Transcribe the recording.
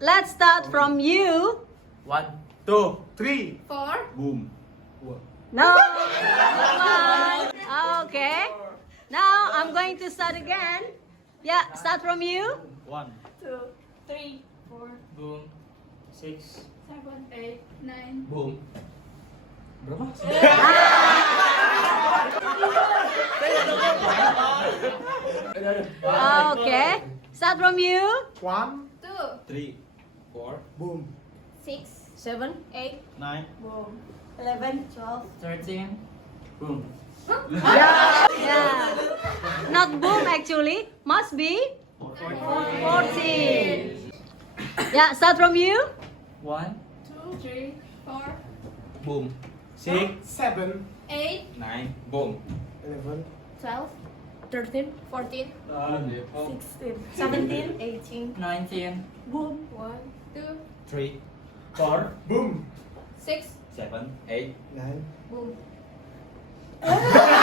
Let's start from you. 1, 2, 3. 4. Boom. No. Come on. Okay. Now I'm going to start again. Yeah, start from you. 1, 2, 3, 4, boom. 6, 7, 8, 9. boom. Berapa? Okay. Start from you. 1, 2, 3, 4, boom. 6, 7, 8, 9, boom. 11, 12. 13, boom. Yeah. Not boom actually. Must be 14, 14. Yeah, start from you. 1, 2, 3, 4, boom. 6, 7, 8, 9, boom. 11, 12, 13, 14, 16, 17, 18, 19, boom. 1, 2, 3, 4, boom. 6, 7, 8, 9, boom.